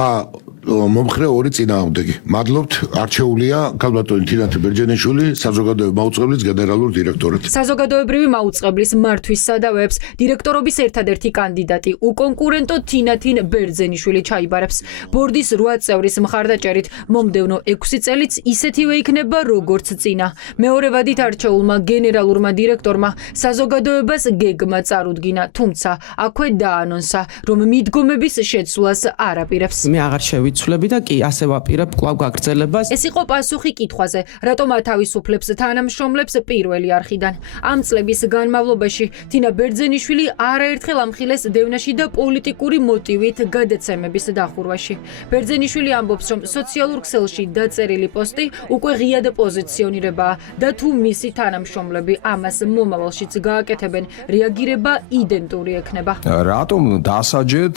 სხვა მომხრე ორი წინააღმდეგი. მადლობთ, არჩეულია ქალბატონი თინათი ბერჯენიშვილი საზოგადოებრივი მაუწყებლის გენერალურ დირექტორად. საზოგადოებრივი მაუწყებლის მართვის სადავეებს დირექტორობის ერთადერთი კანდიდატი უკონკურენტო თინათინ ბერძენიშვილი ჩაიბარებს. ბორდის 8 წევრის მხარდაჭერით მომდევნო 6 წელიც ისეთივე იქნება როგორც წინა. მეორე ვადით არჩეულმა გენერალურმა დირექტორმა საზოგადოებას გეგმა წარუდგინა, თუმცა აქვე დაანონსა, რომ მიდგომების შეცვლას არ აპირებს. მე აღარ შევიცვლები და კი ასე ვაპირებ კვლავ გაგრძელებას. ეს იყო პასუხი კითხვაზე, რატომ ათავისუფლებს თანამშრომლებს პირველი არხიდან. ამ წლების განმავლობაში თინა ბერძენიშვილი არაერთხელ ამხილეს დევნაში და პოლიტიკური მოტივით გადაცემების დახურვაში. ბერძენიშვილი ამბობს, რომ სოციალურ ქსელში დაწერილი პოსტი უკვე ღიად პოზიციონირებაა და თუ მისი თანამშრომლები ამას მომავალშიც გააკეთებენ, რეაგირება იდენტური ექნება. რატომ დასაჯეთ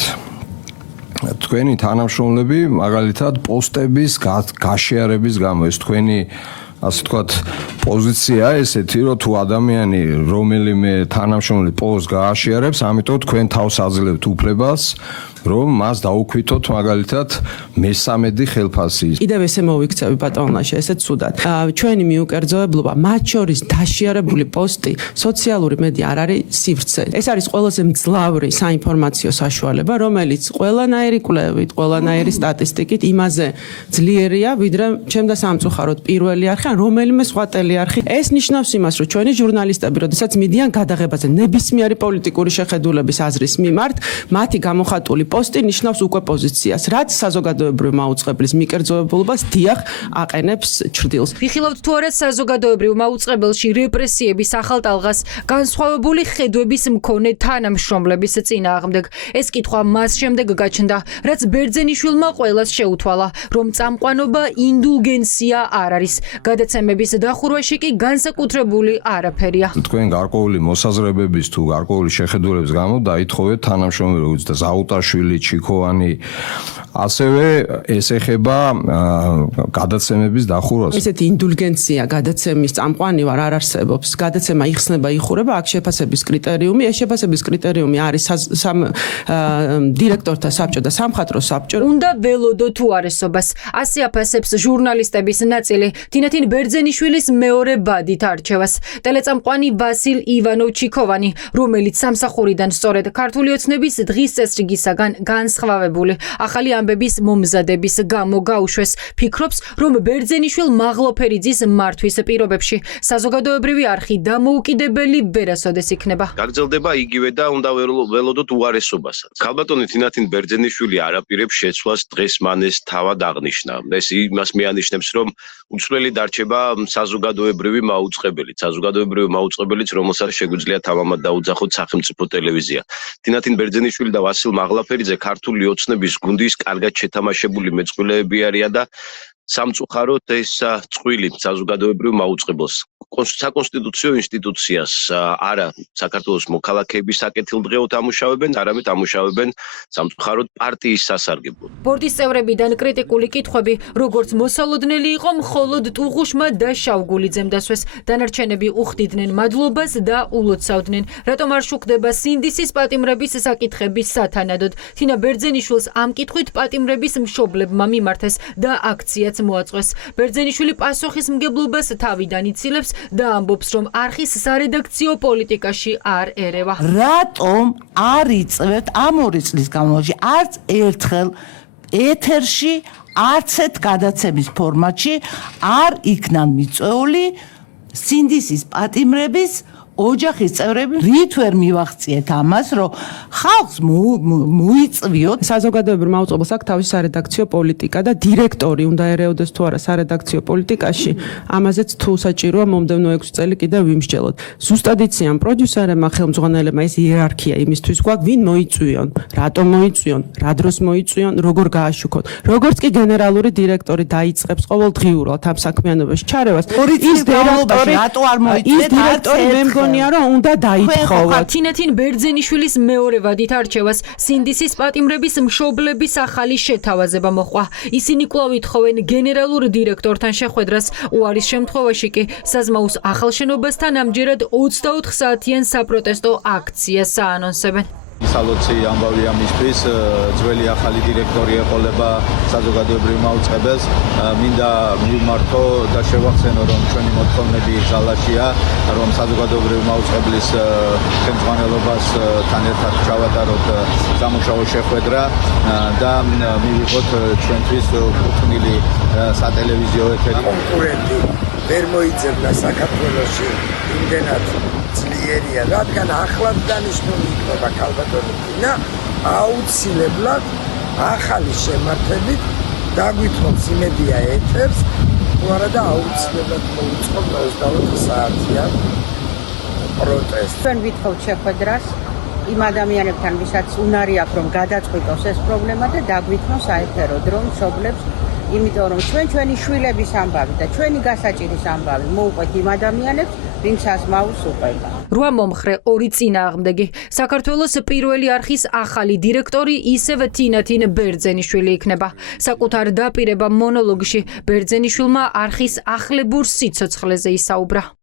თქვენი თანამშრომლები მაგალითად პოსტების გაშიარების გამო? ეს თქვენი ასე ვთქვათ პოზიცია ესეთი, რომ თუ ადამიანი რომელიმე თანამშრომელი პოსტს გააშიარებს, ამიტომ თქვენ თავს აძლევთ უფლებას, რომ მას დაუქვითოთ მაგალითად მესამედი ხელფასი. კიდევ ესე მოვიქცევი ბატონლაში, ესე ცუდად. ჩვენი მიუკერძოებლობა, მათ შორის დაშიარებული პოსტი, სოციალური მედია არ არის სივრცე. ეს არის ყველაზე მძლავრი საინფორმაციო საშუალება, რომელიც ყველანაირი კვლევით, ყველანაირი სტატისტიკით იმაზე ძლიერია, ვიდრე ჩემდა სამწუხაროდ პირველი არხი, ან რომელიმე სხვა ტელეარხი. ეს ნიშნავს იმას, რომ ჩვენი ჟურნალისტები, როდესაც მიდიან გადაღებაზე ნებისმიერი პოლიტიკური შეხედულების აზრის მიმართ, მათი გამოხატული პოსტი ნიშნავს უკვე პოზიციას, რაც საზოგადოებრივი მაუწყებლის მიკერძოებულობას დიახ აყენებს ჭრდილს. ვიხილავთ თუ არა საზოგადოებრივ მაუწყებელში რეპრესიების ახალ ტალღას განსხვავებული ხედვების მქონე თანამშრომლების წინააღმდეგ. ეს კითხვა მას შემდეგ გაჩნდა, რაც ბერძენიშვილმა ყველას შეუთვალა, რომ წამყვანობა ინდულგენცია არ არის. გადაცემების დახურვაში კი განსაკუთრებული არაფერია. თქვენ გარკვეული მოსაზრებების თუ გარკვეული შეხედულების გამო დაითხოვეთ თანამშრომელი, როგორც და ზაუტაშვილი, ჩიქოვანი, ასევე ეს ეხება გადაცემების დახურვას. ესეთი ინდულგენცია გადაცემის წამყვანი ვარ არ არსებობს. გადაცემა იხსნება, იხურება, აქ შეფასების კრიტერიუმი, ეს შეფასების კრიტერიუმი არის დირექტორთა საბჭო და სამხატვრო საბჭო. უნდა ველოდო თუ არესობას. ასე აფასებს ჟურნალისტების ნაწილი თინათინ ბერძენიშვილის მეორე ვადით არჩევას. ტელეწამყვანი ვასილ ივანოვ ჩიქოვანი, რომელიც სამსახურიდან სწორედ ქართული ოცნების დღის წესრიგისაგან განსხვავებული ახალი ამბების მომზადების გამო გაუშვეს, ფიქრობს, რომ ბერძენიშვილ მაღლოფერიძის მართვის პირობებში საზოგადოებრივი არხი დამოუკიდებელი ვერასოდეს იქნება. გაგრძელდება იგივე და უნდა ველოდოთ უარესობასაც. ქალბატონი თინათინ ბერძენიშვილი არ აპირებს შეცვლას დღეს მან ეს თავად აღნიშნა. ეს იმას მეანიშნებს, რომ უცვლელი დარჩება საზოგადოებრივი მაუწყებელიც, რომელსაც შეგვიძლია თავამად დაუძახოთ სახელმწიფო ტელევიზია. თინათინ ბერძენიშვილი და ვასილ მაღლაფერიძე ქართული ოცნების გუნდის კარგად შეთამაშებული მეწყვილეები არიან და სამწუხაროდ ეს წყვილი საზოგადოებრივ მაუწყებელს საკონსტიტუციო ინსტიტუციას არა საქართველოს მოქალაქეების საკეთილდღეოდ ამუშავებენ, არამედ ამუშავებენ სამწუხაროდ პარტიის სასარგებლოდ. ბორდის წევრებიდან კრიტიკული კითხვები, როგორც მოსალოდნელი იყო მხოლოდ ტუღუშმა და შავგულიძემ დასვეს. დანარჩენები უხდიდნენ მადლობას და ულოცავდნენ, რატომ არ შუქდება სინდისის პატიმრების საკითხების სათანადოდ. თინა ბერძენიშვილს ამ კითხვით პატიმრების მშობლებმა მიმართეს და აქციაც მოაწყვეს. ბერძენიშვილი პასუხისმგებლობას თავიდან იცილებს და ამბობს, რომ არხის სარედაქციო პოლიტიკაში არ ერევა. რატომ არ იწევთ ამ 2 წლის განმავლობაში არც ერთხელ ეთერში, არც ერთ გადაცემის ფორმატში არ იქნან მიწვეული სინდისის პატიმრების ოჯახის წევრები? რით ვერ მივახციეთ ამას, რომ ხალხს მოიწვიოთ? საზოგადოებრივ მაუწყებელს აქვს თავისი სარედაქციო პოლიტიკა და დირექტორი უნდა ერეოდეს თუ არა სარედაქციო პოლიტიკაში, ამაზეც თუ საჭიროა მომდევნო 6 წელი კიდევ ვიმსჯელოთ. ზუსტად იციან პროდიუსერებმა, ხელმძღვანელებმა ეს იერარქია იმისთვის გვაქვს, ვინ მოიწვიონ, რატომ მოიწვიონ, რა დროს მოიწვიონ, როგორ გააშუქოთ. როგორც კი გენერალური დირექტორი დაიწყებს ყოველდღიურად ამ საქმიანობაში ჩარევას, ის დირექტორი მე მგონია რომ უნდა დაითხოვოთ. თინათინ ბერძენიშვილის მეორე ვადით არჩევას სინდისის პატიმრების მშობლების ახალი შეთავაზება მოჰყვა. ისინი კვლავ ითხოვენ გენერალურ დირექტორთან შეხვედრას. უარის შემთხვევაში კი საზმაუს ახალ შენობასთან ამჯერად 24 საათიან საპროტესტო აქციას აანონსებენ. სალოცი ამბავია მისთვის ძველი ახალი დირექტორი ეყოლება საზოგადოებრივ მაუწყებელს მინდა მივმართო და შევახსენო რომ ჩვენი მოთხოვნები ძალაშია რომ საზოგადოებრივ მაუწყებლის ხელმძღვანელობას თან ერთად ჩავატაროთ სამუშაო შეხვედრა და მივიღოთ ჩვენთვის კუთვნილი სატელევიზიო ეთერი კონკურენტი ვერ მოიძებნა საქართველოში იმდენად ძლიერია, რადგან ახლად დანიშნული იქნება ქალბატონი ტინა აუცილებლად ახალი შემართებით დაგვითმობს იმედია ეთერს, თუ არა და აუცილებლად მოუწყობ 24 საათიან პროტესტს. ჩვენ ვითხოვთ შეხვედრას იმ ადამიანებთან, ვისაც უნარი აქვს რომ გადაწყვიტოს ეს პრობლემა და დაგვითმოს საერთო დრო მშობლებს, იმიტომ რომ ჩვენი შვილების ამბავი და ჩვენი გასაჭირის ამბავი მოუყვეთ იმ ადამიანებს, ვინცაც მაუს უყვება. 8 მომხრე 2 წინააღმდეგი. საქართველოს პირველი არხის ახალი დირექტორი ისევ თინათინ ბერძენიშვილი იქნება. საკუთარ დაპირება მონოლოგში ბერძენიშვილმა არხის ახლებურ სიცოცხლეზე ისაუბრა.